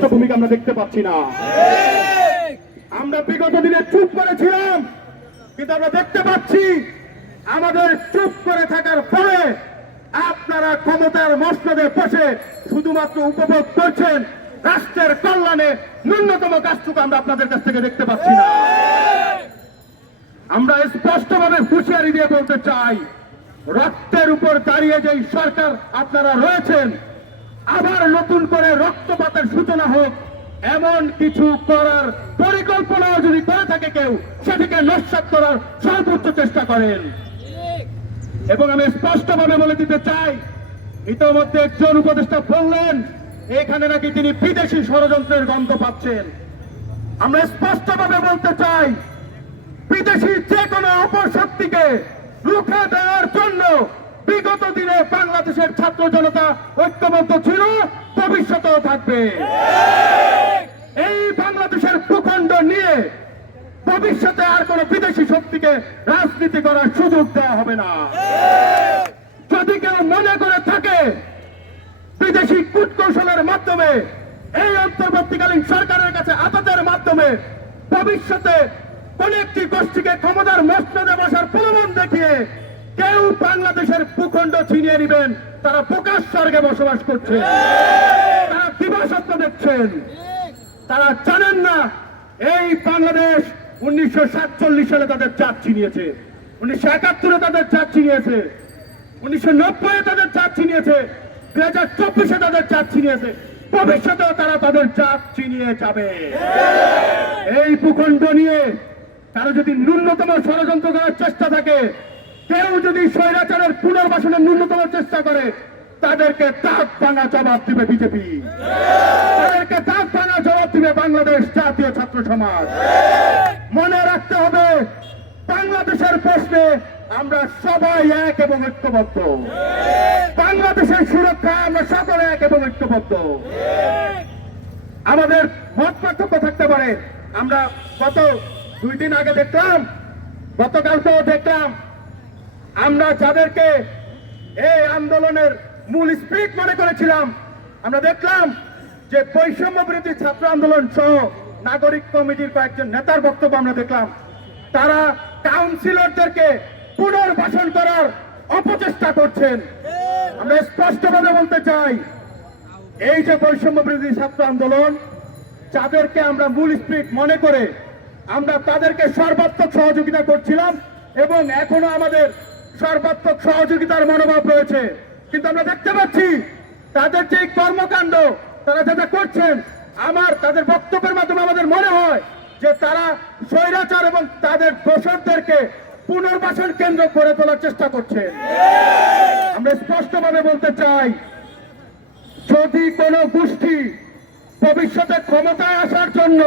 স্পষ্ট ভূমিকা আমরা দেখতে পাচ্ছি না। আমরা বিগত দিনে চুপ করেছিলাম, কিন্তু আমরা দেখতে পাচ্ছি আমাদের চুপ করে থাকার ফলে আপনারা ক্ষমতার মসনদে বসে শুধুমাত্র উপভোগ করছেন, রাষ্ট্রের কল্যাণে ন্যূনতম কাজটুকু আমরা আপনাদের কাছ থেকে দেখতে পাচ্ছি না। আমরা স্পষ্টভাবে হুঁশিয়ারি দিয়ে বলতে চাই, রক্তের উপর দাঁড়িয়ে যেই সরকার আপনারা রয়েছেন, আবার নতুন করে রক্তপাতের সূচনা হোক এমন কিছু করার পরিকল্পনা যদি করে থাকে কেউ, সেটিকে নস্যাৎ করার সর্বোচ্চ চেষ্টা করেন। এবং আমি স্পষ্টভাবে বলে দিতে চাই, ইতিমধ্যে একজন উপদেষ্টা বললেন এখানে নাকি তিনি বিদেশি ষড়যন্ত্রের গন্ধ পাচ্ছেন। আমরা স্পষ্টভাবে বলতে চাই, বিদেশি যে কোনো অপশক্তিকে রুখে দেওয়ার জন্য বিগত দিনে বাংলাদেশের ছাত্র জনতা ঐক্যবদ্ধ ছিল, ভবিষ্যতেও থাকবে। এই বাংলাদেশের ভূখণ্ড নিয়ে ভবিষ্যতে আর কোন বিদেশি শক্তিকে রাজনীতি করার সুযোগ দেওয়া হবে না। যদি কেউ মনে করে থাকে বিদেশি কূটকৌশলের মাধ্যমে, এই অন্তর্বর্তীকালীন সরকারের কাছে আপাতের মাধ্যমে ভবিষ্যতে কোন একটি গোষ্ঠীকে ক্ষমতার মসনদে বসার প্রলোভন দেখিয়ে কেউ বাংলাদেশের ভূখণ্ড ছিনিয়ে নেবেন, তারা প্রকাশ স্বর্গে বসবাস করছে, তারা দিবাস্বপ্ন দেখছেন। তারা জানেন না এই বাংলাদেশ 1947 সালে তাদের জাত ছিনিয়েছে, 1971-এ তাদের জাত ছিনিয়েছে, 1990-এ তাদের জাত ছিনিয়েছে, 2024-এ তাদের জাত ছিনিয়েছে, ভবিষ্যতেও তারা তাদের জাত ছিনিয়ে যাবে। এই ভূখণ্ড নিয়ে তারা যদি ন্যূনতম ষড়যন্ত্র করার চেষ্টা থাকে, কেউ যদি স্বৈরাচারের পুনর্বাসনের ন্যূনতম চেষ্টা করে, তাদেরকে দাঁত ভাঙা জবাব দিবে বিজেপি, তাদেরকে দাঁত ভাঙা জবাব দিবে বাংলাদেশ জাতীয় ছাত্র সমাজ। মনে রাখতে হবে, বাংলাদেশের প্রশ্নে আমরা সবাই এক এবং ঐক্যবদ্ধ, বাংলাদেশের সুরক্ষায় আমরা সকলে এক এবং ঐক্যবদ্ধ। আমাদের মত পার্থক্য থাকতে পারে। আমরা গত 2 দিন আগে দেখলাম, গতকালকেও দেখলাম, আমরা যাদেরকে এই আন্দোলনের মূল স্পিরিট মনে করেছিলাম, আমরা দেখলাম যে বৈষম্য বিরোধী ছাত্র আন্দোলন সহ নাগরিক কমিটির কয়েকজন নেতার বক্তব্য আমরা দেখলাম, তারা কাউন্সিলরদেরকে পুনর্বাসন করার অপচেষ্টা করছেন। আমরা স্পষ্টভাবে বলতে চাই, এই যে বৈষম্য বিরোধী ছাত্র আন্দোলন, যাদেরকে আমরা মূল স্পিরিট মনে করে আমরা তাদেরকে সর্বাত্মক সহযোগিতা করছিলাম এবং এখনো আমাদের সর্বাত্মক সহযোগিতার মনোভাব রয়েছে, কিন্তু আমরা দেখতে পাচ্ছি তাদের যে কর্মকাণ্ড তারা যেটা করছেন, তাদের বক্তব্যের মাধ্যমে আমাদের মনে হয় যে তারা স্বৈরাচার এবং তাদের দোসরদেরকে পুনর্বাসন কেন্দ্র করে তোলার চেষ্টা করছে। আমরা স্পষ্টভাবে বলতে চাই, যদি কোনো গোষ্ঠী ভবিষ্যতে ক্ষমতায় আসার জন্য